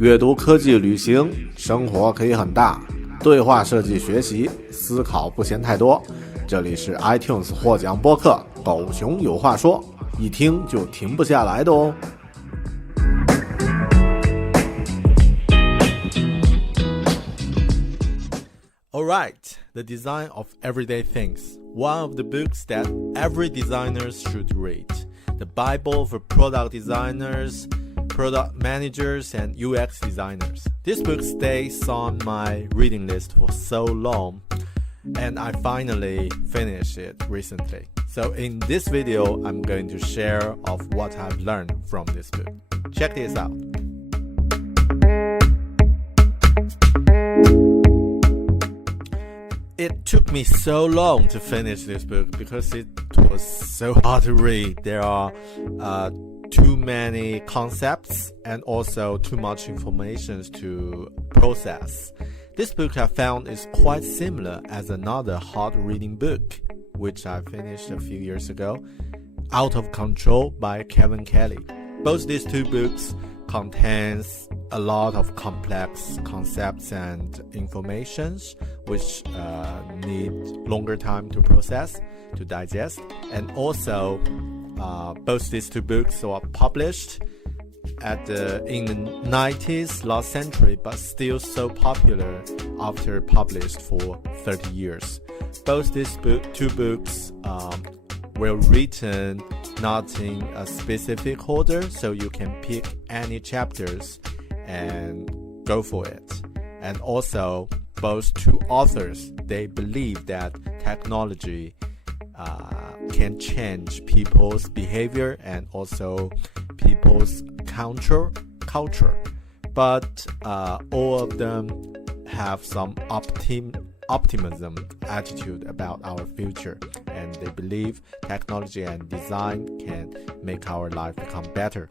阅读、科技、旅行，生活可以很大。对话设计学习，思考不嫌太多。这里是 iTunes 获奖播客《狗熊有话说》，一听就停不下来的哦。Alright, the design of everyday things. One of the books that every designer should read. The Bible for product designers, product managers, and UX designers. This book stays on my reading list for so long, and I finally finished it recently. So in this video, I'm going to share of what I've learned from this book. Check this out. It took me so long to finish this book because it was so hard to read. There are too many concepts and also too much information to process. This book I found is quite similar as another hard reading book, which I finished a few years ago, Out of Control by Kevin Kelly. Both these two books contains a lot of complex concepts and informations which need longer time to process, to digest. And also, both these two books were published in the 90s, last century, but still so popular after published for 30 years. Both these two books were written not in a specific order, so you can pick any chapters and go for it. And also, both two authors, they believe that technology can change people's behavior and also people's culture. But all of them have some optimism attitude about our future, and they believe technology and design can make our life become better.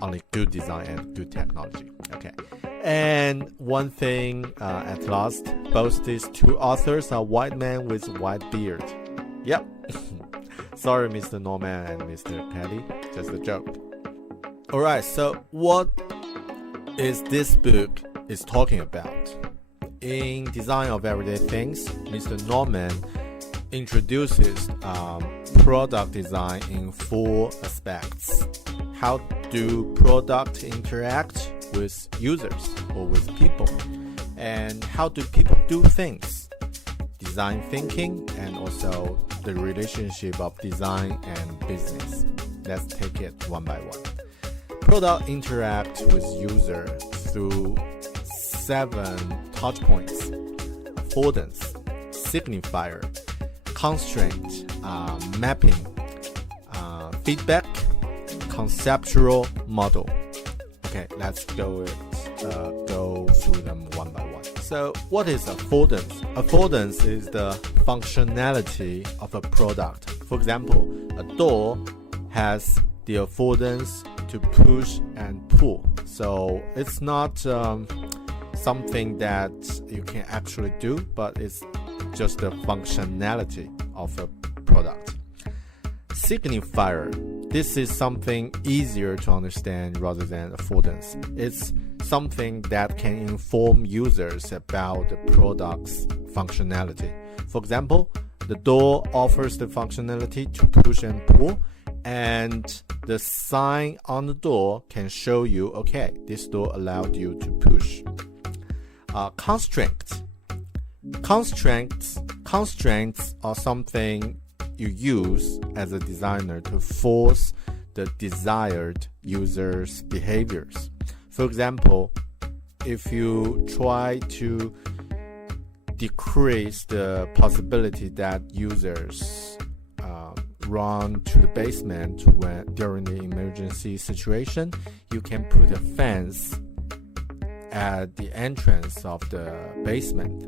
Only good design and good technology. Okay. And one thing at last, both these two authors are white men with white beard. Yep. Sorry, Mr. Norman and Mr. Kelly. Just a joke. Alright, so what is this book is talking about? In Design of Everyday Things, Mr. Norman introduces product design in 4 aspects. How do products interact with users or with people? And how do people do things? Design thinking and also the relationship of design and business. Let's take it one by one. Product interact with user through 7 touch points: affordance, signifier, constraint, mapping, feedback, conceptual model. Okay, let's go through them one by one. So what is affordance? Affordance is the functionality of a product. For example, a door has the affordance to push and pull. So it's not something that you can actually do, but it's just the functionality of a product. Signifier. This is something easier to understand rather than affordance. It's something that can inform users about the product's functionality. For example, the door offers the functionality to push and pull, and the sign on the door can show you, okay, this door allowed you to push. Constraints. Constraints are something you use as a designer to force the desired user's behaviors. For example, if you try to decrease the possibility that users run to the basement during the emergency situation, you can put a fence at the entrance of the basement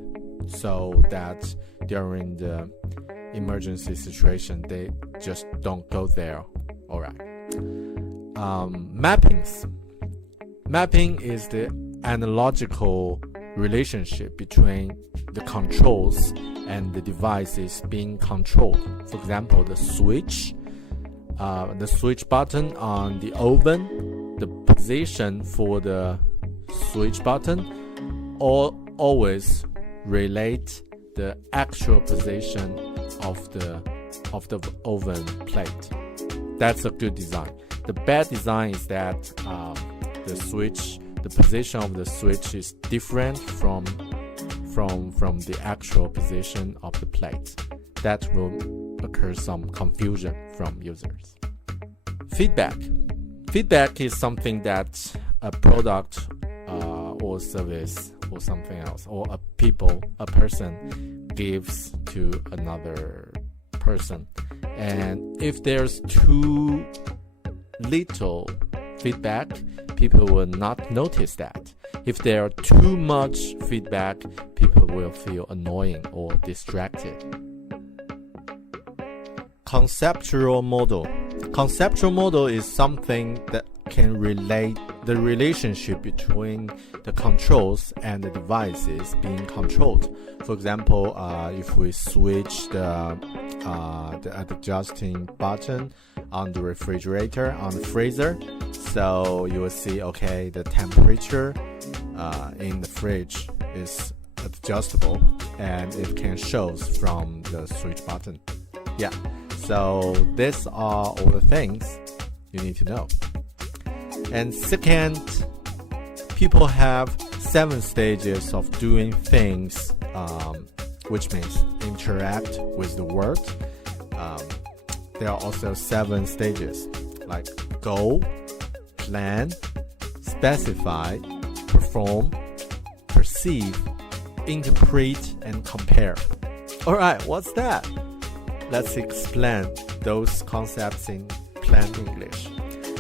so that during the emergency situation they just don't go there. Alright. Mappings. Mapping is the analogical relationship between the controls and the devices being controlled. For example, the switch button on the oven, the position for the switch button, or always relate the actual position of the oven plate. That's a good design. The bad design is that the position of the switch is different from the actual position of the plate. That will occur some confusion from users. Feedback is something that a product or service or something else, or a person gives to another person. And if there's too little feedback, people will not notice that. If there are too much feedback, people will feel annoying or distracted. Conceptual model. Conceptual model is something that can relate the relationship between the controls and the devices being controlled. For example, if we switch the adjusting button on the refrigerator, on the freezer, so you will see, okay, the temperature in the fridge is adjustable and it can show from the switch button. Yeah, so these are all the things you need to know. And second, people have 7 stages of doing things, which means interact with the world. There are also 7 stages like go, plan, specify, perform, perceive, interpret, and compare. Alright, what's that? Let's explain those concepts in plain English.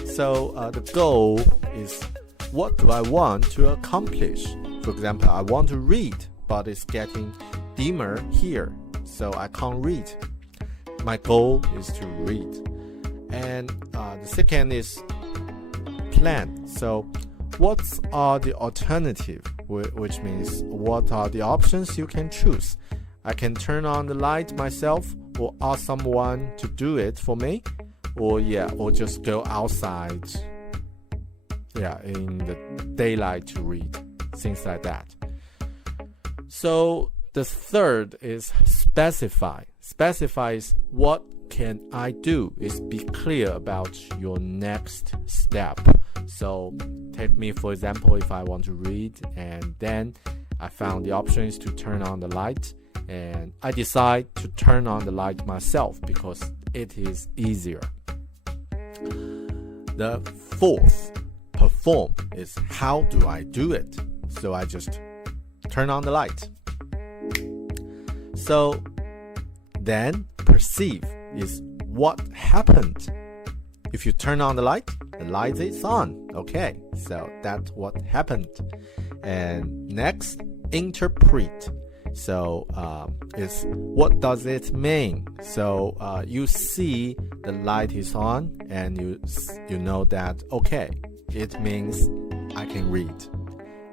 So the goal is, what do I want to accomplish? For example, I want to read, but it's getting dimmer here, so I can't read. My goal is to read. And the second is plan. So what are the alternative, which means what are the options you can choose? I can turn on the light myself, or ask someone to do it for me, or just go outside in the daylight to read, things like that. So the third is specify. Specify is what can I do, is be clear about your next step. So take me for example, if I want to read and then I found the option is to turn on the light, and I decide to turn on the light myself because it is easier. The fourth, perform, is how do I do it? So I just turn on the light. So then perceive is what happened. If you turn on the light is on. Okay, so that's what happened. And next, interpret. So is what does it mean? So you see the light is on and you know that, okay, it means I can read.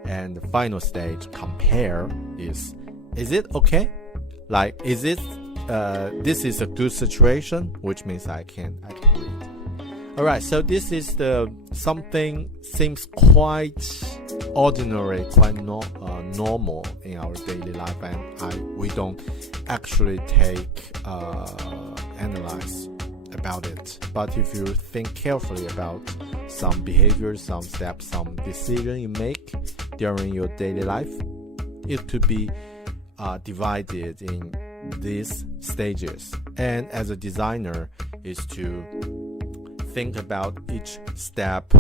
And the final stage, compare, is it okay? Like, is it this is a good situation, which means I can read. Alright, so this is something seems quite ordinary, quite normal in our daily life, and we don't actually analyze about it. But if you think carefully about some behaviors, some steps, some decision you make during your daily life, it could be divided in these stages. And as a designer, is to think about each step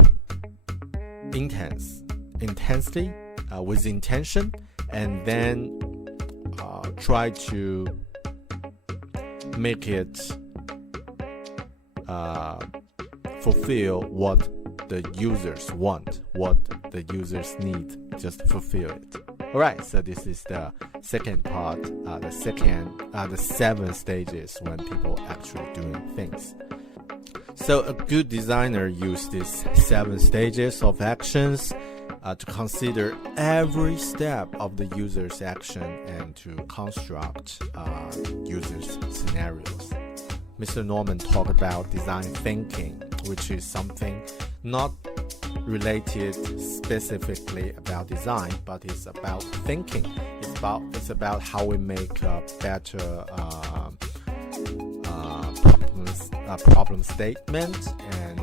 intensely, with intention, and then try to make it fulfill what the users want, what the users need, just fulfill it. Alright, so this is the second part, the 7 stages when people actually doing things. So a good designer uses these 7 stages of actions to consider every step of the user's action and to construct users' scenarios. Mr. Norman talked about design thinking, which is something not related specifically about design, but it's about thinking. It's about how we make a better problem statement and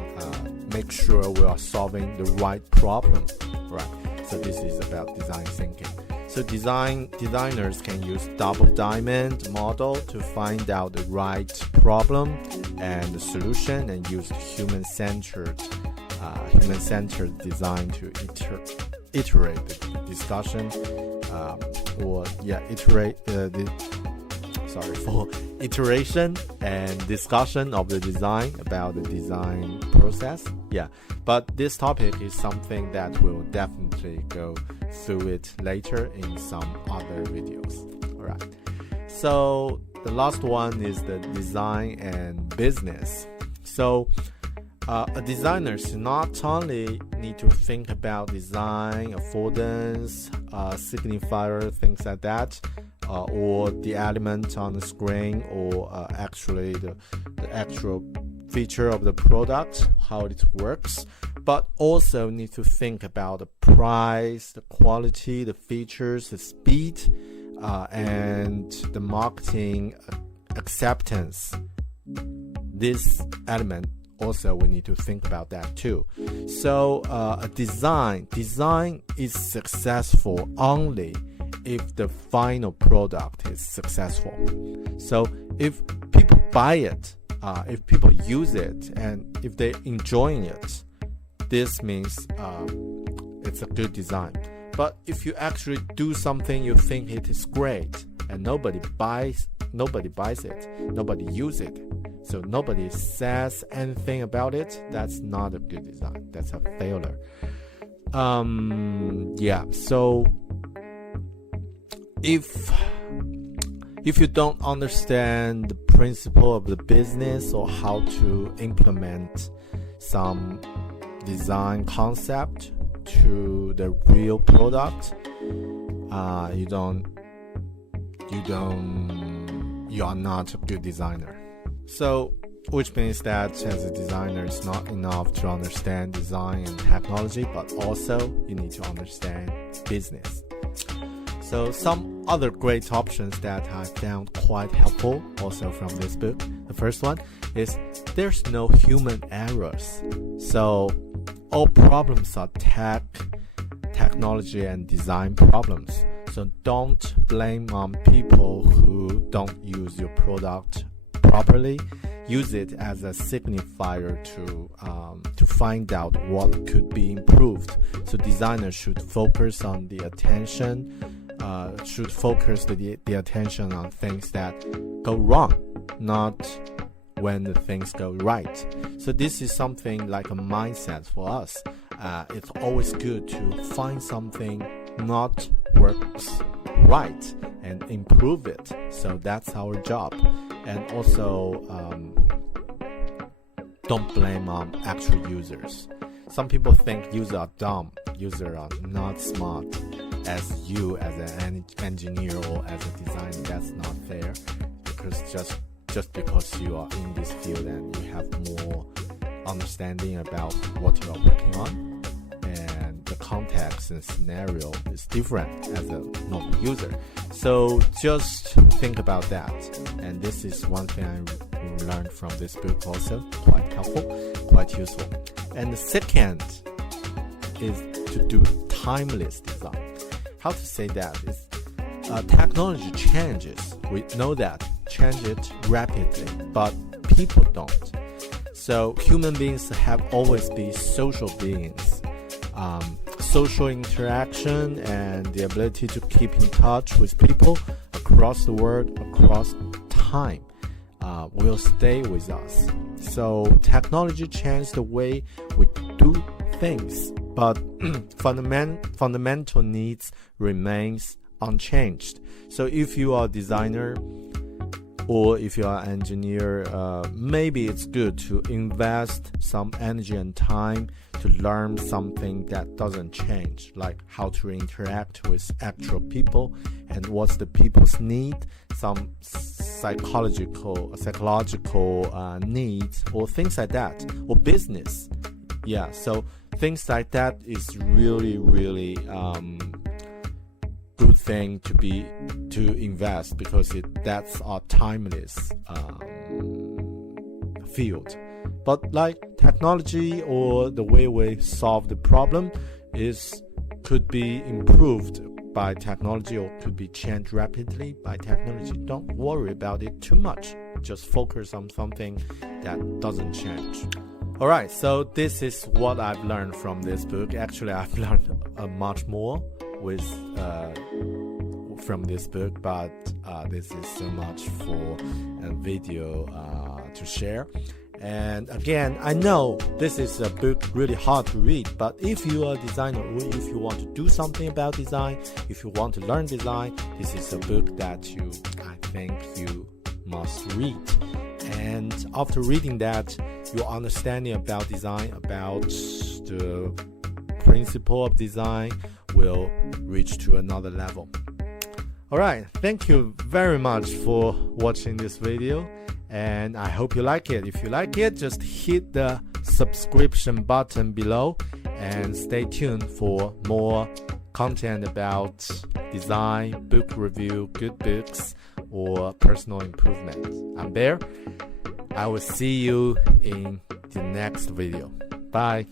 make sure we are solving the right problem, right? So this is about design thinking. So designers can use double diamond model to find out the right problem and the solution, and use human-centered design to iterate the discussion for iteration and discussion of the design, about the design process. Yeah, but this topic is something that we'll definitely go through it later in some other videos. Alright, so the last one is the design and business. So a designer should not only need to think about design, affordance, signifier, things like that, or the element on the screen, or actually the actual feature of the product, how it works, but also need to think about the price, the quality, the features, the speed, and the marketing acceptance. This element also we need to think about that too. So a design is successful only if the final product is successful. So if people buy it, if people use it, and if they're enjoying it, this means it's a good design. But if you actually do something you think it is great and nobody buys it, nobody uses it, so nobody says anything about it, that's not a good design. That's a failure. So if you don't understand the principle of the business or how to implement some design concept to the real product, you are not a good designer. So, which means that as a designer, it's not enough to understand design and technology, but also you need to understand business. So some other great options that I found quite helpful also from this book. The first one is there's no human errors. So all problems are technology and design problems. So don't blame on people who don't use your product properly. Use it as a signifier to find out what could be improved. So designers should focus on the attention. Should focus the attention on things that go wrong, not when the things go right. So this is something like a mindset for us. It's always good to find something not works right and improve it. So that's our job. And also don't blame on actual users. Some people think users are dumb, users are not smart. As you, as an engineer or as a designer, that's not fair, because just because you are in this field and you have more understanding about what you are working on, and the context and scenario is different as a normal user. So just think about that. And this is one thing I learned from this book also, quite helpful, quite useful. And the second is to do timeless design. How to say that is technology changes. We know that, change it rapidly, but people don't. So human beings have always been social beings. Social interaction and the ability to keep in touch with people across the world, across time, will stay with us. So technology changed the way we do things, but fundamental needs remains unchanged. So if you are a designer or if you are an engineer, maybe it's good to invest some energy and time to learn something that doesn't change, like how to interact with actual people and what's the people's need, some psychological needs or things like that, or business. Yeah, so things like that is really good thing to invest, because that's a timeless field. But like technology, or the way we solve the problem could be improved by technology, or could be changed rapidly by technology. Don't worry about it too much. Just focus on something that doesn't change. Alright, so this is what I've learned from this book. Actually, I've learned much more from this book, but this is so much for a video to share. And again, I know this is a book really hard to read, but if you are a designer, or if you want to do something about design, if you want to learn design, this is a book that I think you must read. And after reading that, your understanding about design, about the principle of design, will reach to another level. Alright, thank you very much for watching this video, and I hope you like it. If you like it, just hit the subscription button below and stay tuned for more content about design, book review, good books, or personal improvement. I'm Bear. I will see you in the next video. Bye.